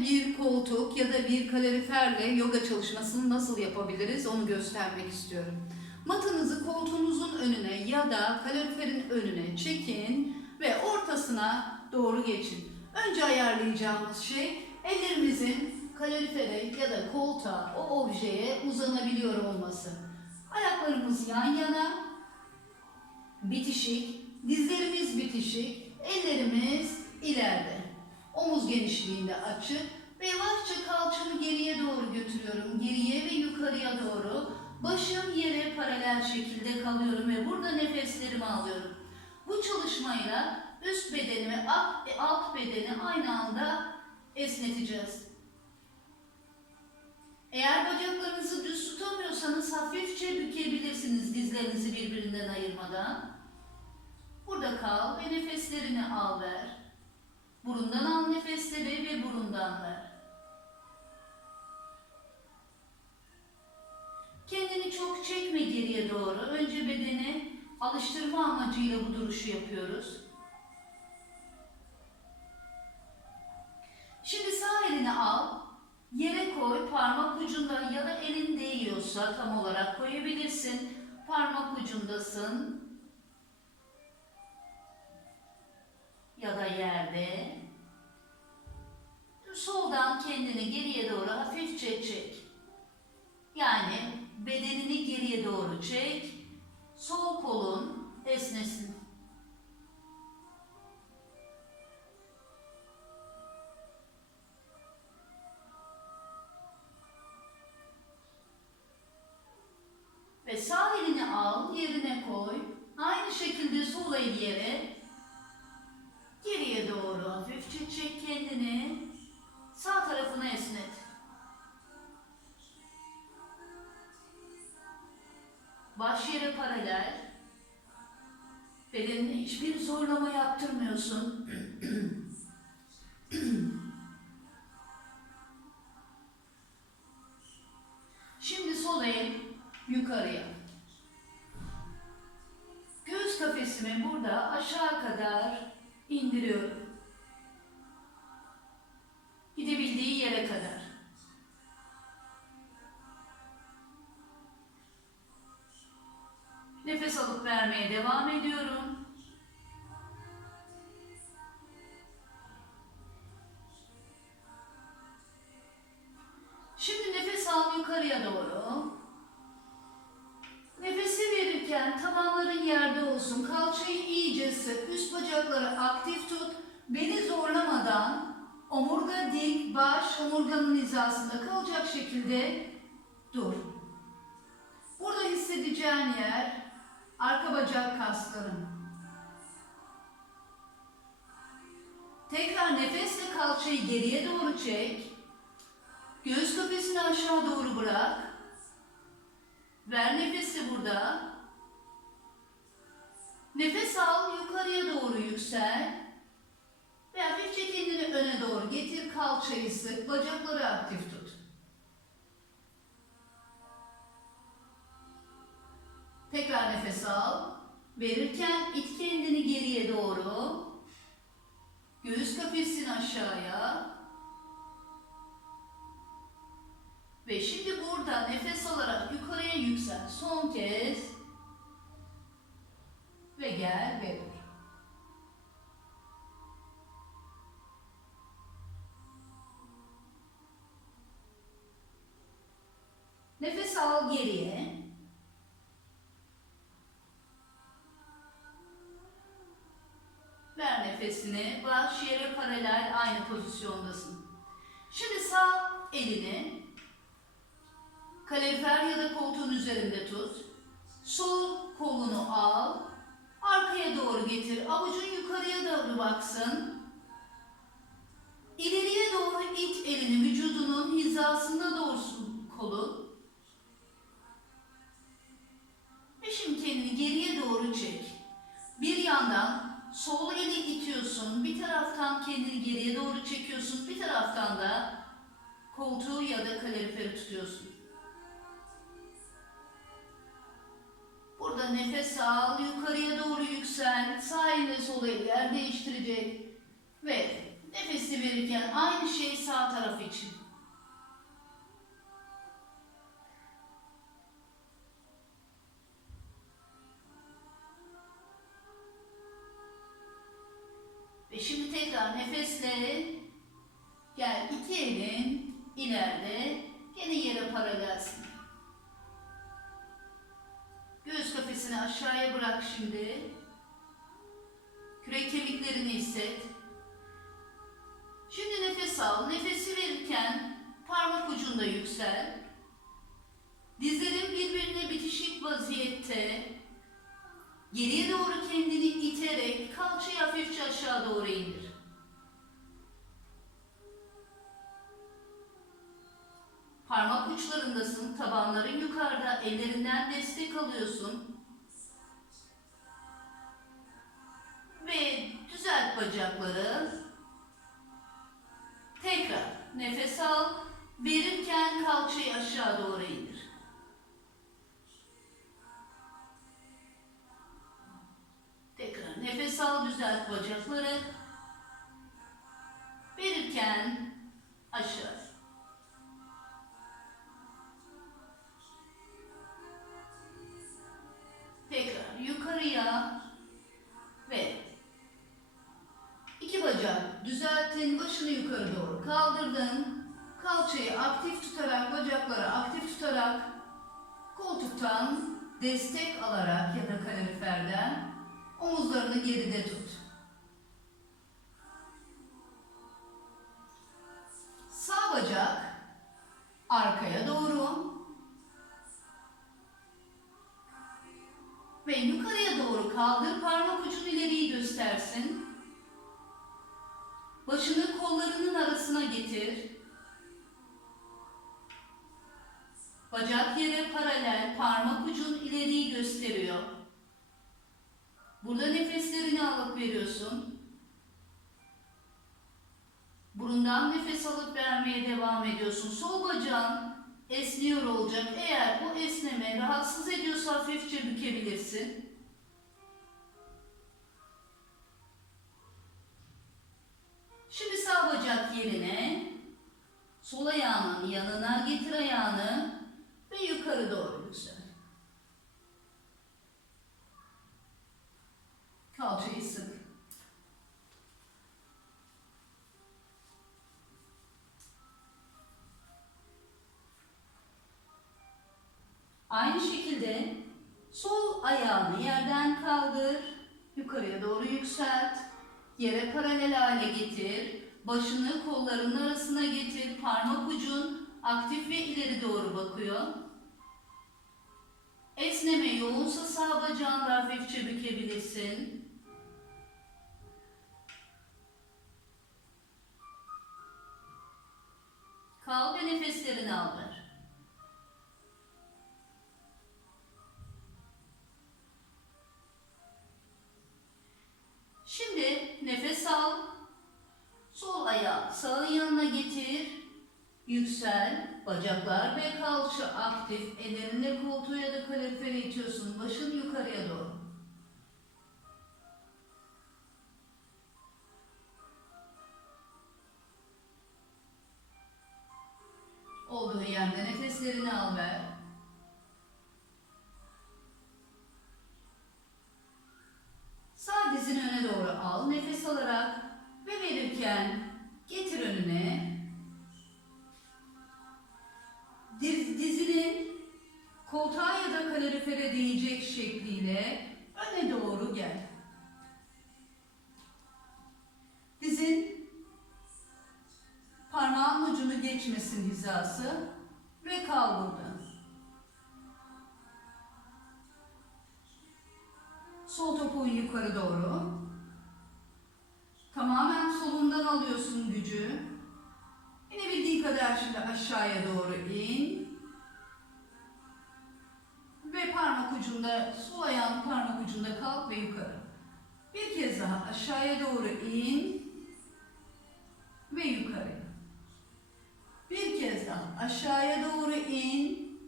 bir koltuk ya da bir kaloriferle yoga çalışmasını nasıl yapabiliriz onu göstermek istiyorum. Matınızı koltuğunuzun önüne ya da kaloriferin önüne çekin ve ortasına doğru geçin. Önce ayarlayacağımız şey ellerimizin kalorifere ya da koltuğa, o objeye uzanabiliyor olması. Ayaklarımız yan yana, bitişik, dizlerimiz bitişik, ellerimiz ileride. Omuz genişliğinde açık ve yavaşça kalçamı geriye doğru götürüyorum. Geriye ve yukarıya doğru. Başım yere paralel şekilde kalıyorum ve burada nefeslerimi alıyorum. Bu çalışmayla üst bedeni ve alt, bedeni aynı anda esneteceğiz. Eğer bacaklarınızı düz tutamıyorsanız hafifçe bükebilirsiniz dizlerinizi birbirinden ayırmadan. Burada kal ve nefeslerini al ver. Burundan al nefesleri ve burundan ver. Kendini çok çekme geriye doğru. Önce bedeni alıştırma amacıyla bu duruşu yapıyoruz. Şimdi sağ elini al. Yere koy, parmak ucunda ya da elin değiyorsa tam olarak koyabilirsin. Parmak ucundasın. Ya da yerde. Soldan kendini geriye doğru hafifçe çek. Yani bedenini geriye doğru çek. Sol kolun esnesin. Ve sağ elini al, yerine koy. Aynı şekilde sol el yere. Hiçbir zorlama yaptırmıyorsun. Şimdi sol el yukarıya. Göğüs kafesimi burada aşağı kadar indiriyorum. Gidebildiği yere kadar. Nefes alıp vermeye devam ediyorum. Olsun. Kalçayı iyice sık. Üst bacakları aktif tut. Beni zorlamadan omurga dik, baş omurganın hizasında kalacak şekilde dur. Burada hissedeceğin yer arka bacak kasların. Tekrar nefesle kalçayı geriye doğru çek. Göğüs kafesini aşağı doğru bırak. Ver nefesi burada. Nefes al, yukarıya doğru yüksel. Ve hafifçe kendini öne doğru getir, kalçayı sık, bacakları aktif tut. Tekrar nefes al. Verirken it kendini geriye doğru. Göğüs kafesini aşağıya. Nefes al geriye. Ver nefesini. Baş yere paralel aynı pozisyondasın. Şimdi sağ elini kalorifer ya da koltuğun üzerinde tut. Sol kolunu al. Arkaya doğru getir. Avucun yukarıya doğru baksın. İleriye doğru it elini vücudunun hizasında doğrusun kolun. Şimdi kendini geriye doğru çek. Bir yandan sol eli itiyorsun, bir taraftan kendini geriye doğru çekiyorsun, bir taraftan da koltuğu ya da kaloriferi tutuyorsun. Burada nefes al, yukarıya doğru yüksel, sağ elle sol el yer değiştirecek ve Nefesi verirken aynı şey sağ taraf için. Şimdi tekrar nefesle gel iki elin ileride gene yere paralelsin. Göğüs kafesini aşağıya bırak şimdi. Kürek kemiklerini hisset. Şimdi nefes al. Nefesi verirken parmak ucunda yüksel. Dizlerin birbirine bitişik vaziyette. Geriye doğru kendini iterek kalçayı hafifçe aşağı doğru indir. Parmak uçlarındasın, tabanların yukarıda, ellerinden destek alıyorsun. Ve düzelt bacakları. Tekrar nefes al. Verirken kalçayı aşağı doğru indir. Tekrar nefes al, düzelt bacakları. Verirken aşağı. Tekrar yukarıya ve iki bacak düzeltin, başını yukarı doğru kaldırdın. Kalçayı aktif tutarak, bacakları aktif tutarak koltuktan destek alarak ya da kaloriferden omuzlarını geride tut. Sağ bacak arkaya doğru ve yukarıya doğru kaldır. Parmak ucunu ileriyi göstersin. Başını kollarının arasına getir. Bacak yere paralel, parmak ucun ileriyi gösteriyor. Burada nefeslerini alıp veriyorsun. Burundan nefes alıp vermeye devam ediyorsun. Sol bacağın esniyor olacak. Eğer bu esneme rahatsız ediyorsa hafifçe bükebilirsin. Şimdi sağ bacak yerine sol ayağının yanına getir ayağını Aynı şekilde sol ayağını yerden kaldır, yukarıya doğru yükselt, yere paralel hale getir, başını kollarının arasına getir, parmak ucun aktif ve ileri doğru bakıyor. Esneme yoğunsa sağ bacağını hafifçe bükebilirsin. Kal ve nefeslerini al Yüksel. Bacaklar ve kalça aktif. Ellerinde koltuğu ya da kalorifere itiyorsun. Başın yukarıya doğru. Olduğu yerde nefeslerini al ver. Sol topuğun yukarı doğru. Tamamen solundan alıyorsun gücü. İnebildiğin kadar şimdi aşağıya doğru in. Ve parmak ucunda, sol ayağın parmak ucunda kalk ve yukarı. Bir kez daha aşağıya doğru in. Ve yukarı. Bir kez daha aşağıya doğru in.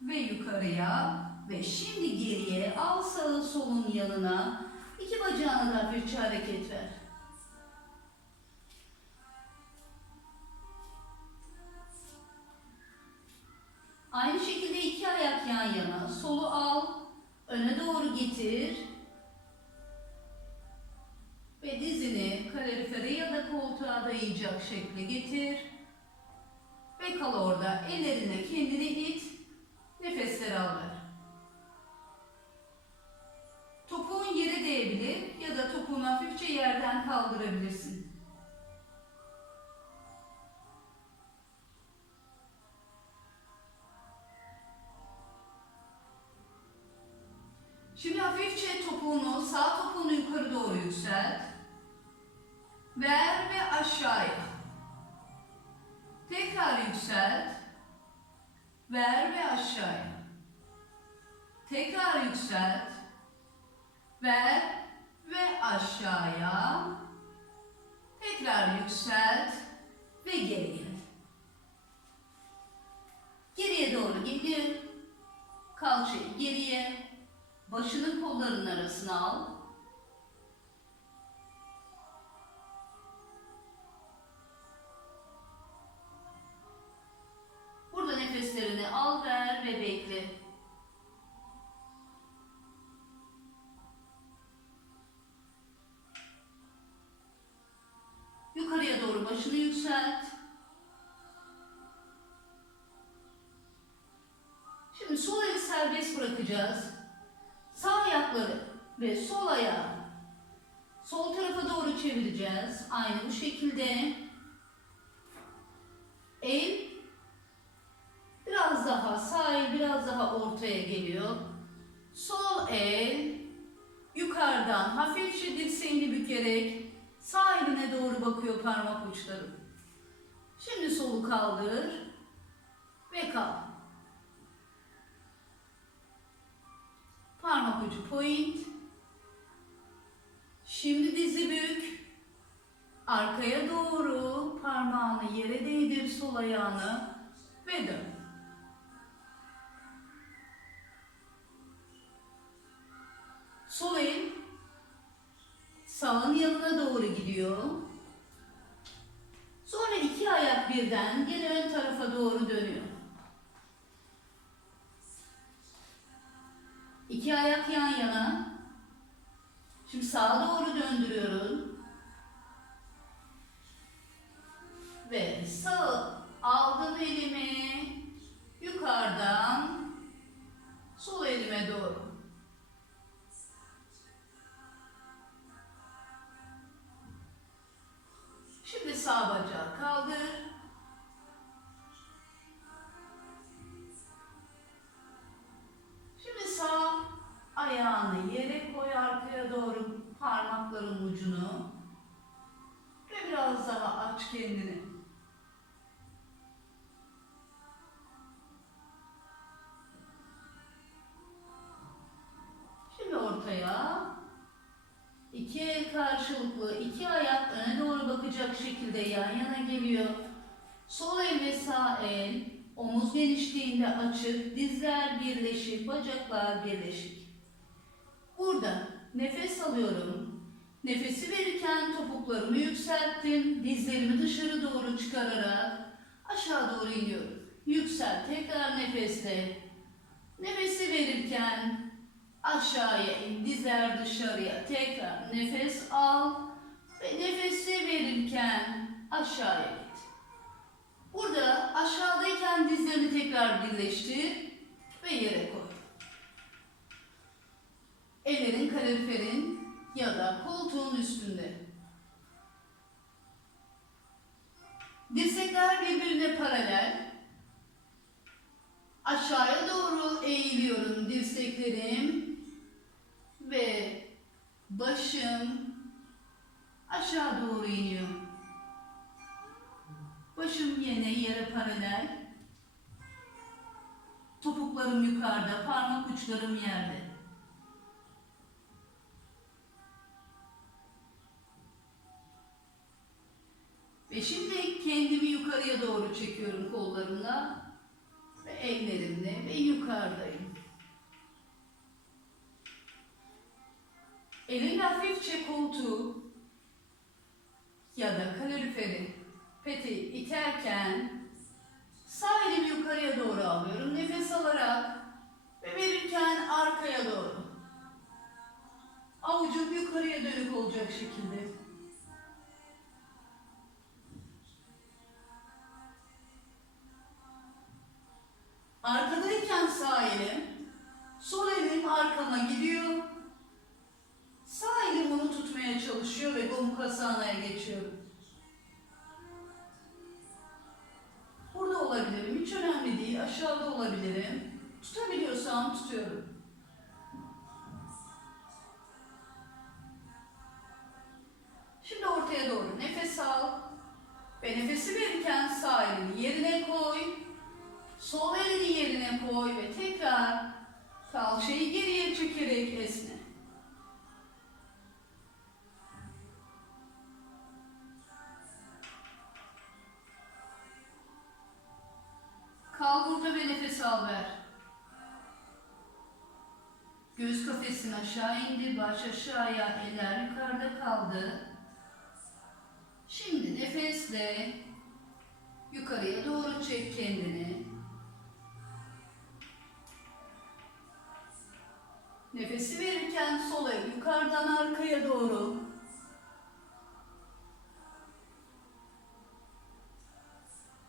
Ve yukarıya ve şimdi geriye al sağın solun yanına iki bacağına da hafifçe hareket ver. Aynı şekilde iki ayak yan yana. Solu al, öne doğru getir. Ve dizini kalorifere ya da koltuğa dayayacak şekle getir. Ve kal orada. Ellerine kendini it. Nefesleri al ver. Topuğun yere değebilir ya da topuğunu hafifçe yerden kaldırabilirsin. Şimdi hafifçe topuğunu, sağ topuğunu yukarı doğru yükselt. Ver ve aşağıya. Tekrar yükselt. Ver ve aşağıya. Tekrar yükselt. Ver ve aşağıya. Tekrar yükselt ve geri gel. Geriye doğru gidiyor. Kalçayı geriye. Başını kollarının arasına al. Bırakacağız. Sağ ayakları ve sol ayağı sol tarafa doğru çevireceğiz. Aynı bu şekilde. El biraz daha sağ el biraz daha ortaya geliyor. Sol el yukarıdan hafifçe dirseğini bükerek sağ eline doğru bakıyor parmak uçları. Şimdi solu kaldır ve kal. Parmak ucu point. Şimdi dizi bük. Arkaya doğru parmağını yere değdir sol ayağını ve dön. Sol el sağın yanına doğru gidiyor. Sağa doğru döndürüyorum. Ve sağ aldım elimi yukarıdan sol elime doğru. Şimdi sağ bacağı kaldır. Karşılıklı iki ayak öne doğru bakacak şekilde yan yana geliyor. Sol el ve sağ el omuz genişliğinde açık, dizler birleşik, bacaklar birleşik. Burada nefes alıyorum. Nefesi verirken topuklarımı yükselttim. Dizlerimi dışarı doğru çıkararak aşağı doğru iniyorum. Yüksel tekrar nefesle. Nefesi verirken aşağıya in, dizler dışarıya. Tekrar nefes al ve nefesi verirken aşağıya git. Burada aşağıdayken dizlerini tekrar birleştir ve yere koy. Ellerin kaloriferin ya da koltuğun üstünde. Dirsekler birbirine paralel. Aşağıya doğru eğiliyorum dirseklerim ve başım aşağı doğru iniyor. Başım yine yere paralel. Topuklarım yukarıda, parmak uçlarım yerde. Ve şimdi kendimi yukarıya doğru çekiyorum kollarımla ve ellerimle ve yukarıdayım. Elin hafifçe koltuğu ya da kaloriferi peti iterken sağ elimi yukarıya doğru alıyorum. Nefes alarak ve verirken arkaya doğru. Avucum yukarıya dönük olacak şekilde. Ve nefesi verirken sağ elini yerine koy. Sol elini yerine koy ve tekrar kalçayı geriye çekerek esne. Kal burada ve nefes al ver. Göz kafesin aşağı indi, baş aşağıya, eller yukarıda kaldı. Şimdi nefesle yukarıya doğru çek kendini. Nefesi verirken sol el yukarıdan arkaya doğru.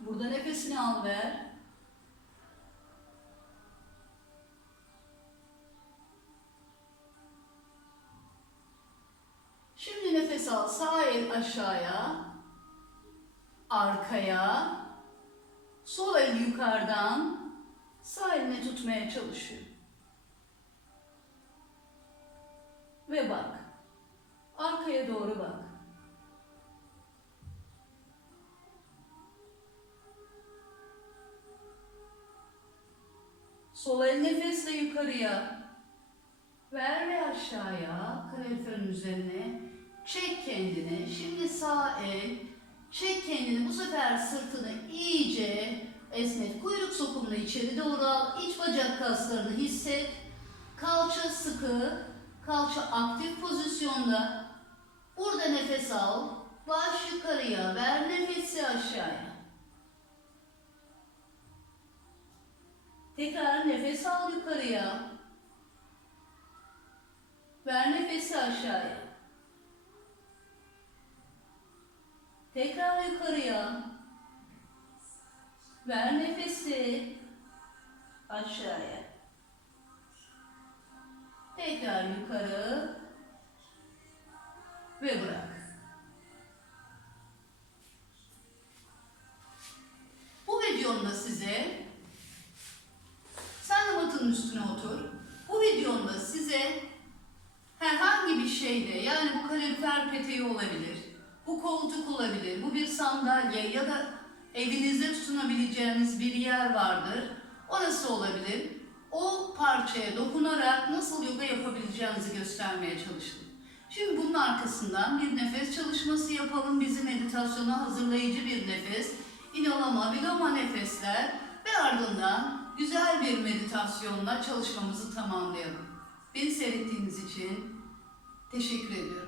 Burada nefesini al ver. Şimdi nefes al. Sağ el aşağıya, arkaya, sol el yukarıdan sağ elini tutmaya çalışıyor. Ve bak. Arkaya doğru bak. Sol el nefesle yukarıya. Ver ve aşağıya, kaloriferin üzerine. Çek kendini. Şimdi sağ el. Çek kendini. Bu sefer sırtını iyice esnet. Kuyruk sokumunu içeri doğru al. İç bacak kaslarını hisset. Kalça sıkı. Kalça aktif pozisyonda. Burada nefes al. Baş yukarıya. Ver nefesi aşağıya. Tekrar nefes al yukarıya. Şeyde yani bu kalorifer peteği olabilir, bu koltuk olabilir, bu bir sandalye ya da evinizde tutunabileceğiniz bir yer vardır. Orası olabilir. O parçaya dokunarak nasıl yoga yapabileceğinizi göstermeye çalıştım. Şimdi bunun arkasından bir nefes çalışması yapalım. Bizi meditasyona hazırlayıcı bir nefes. İnolama, viloma nefesler ve ardından güzel bir meditasyonla çalışmamızı tamamlayalım. Beni seyrettiğiniz için teşekkür ediyorum.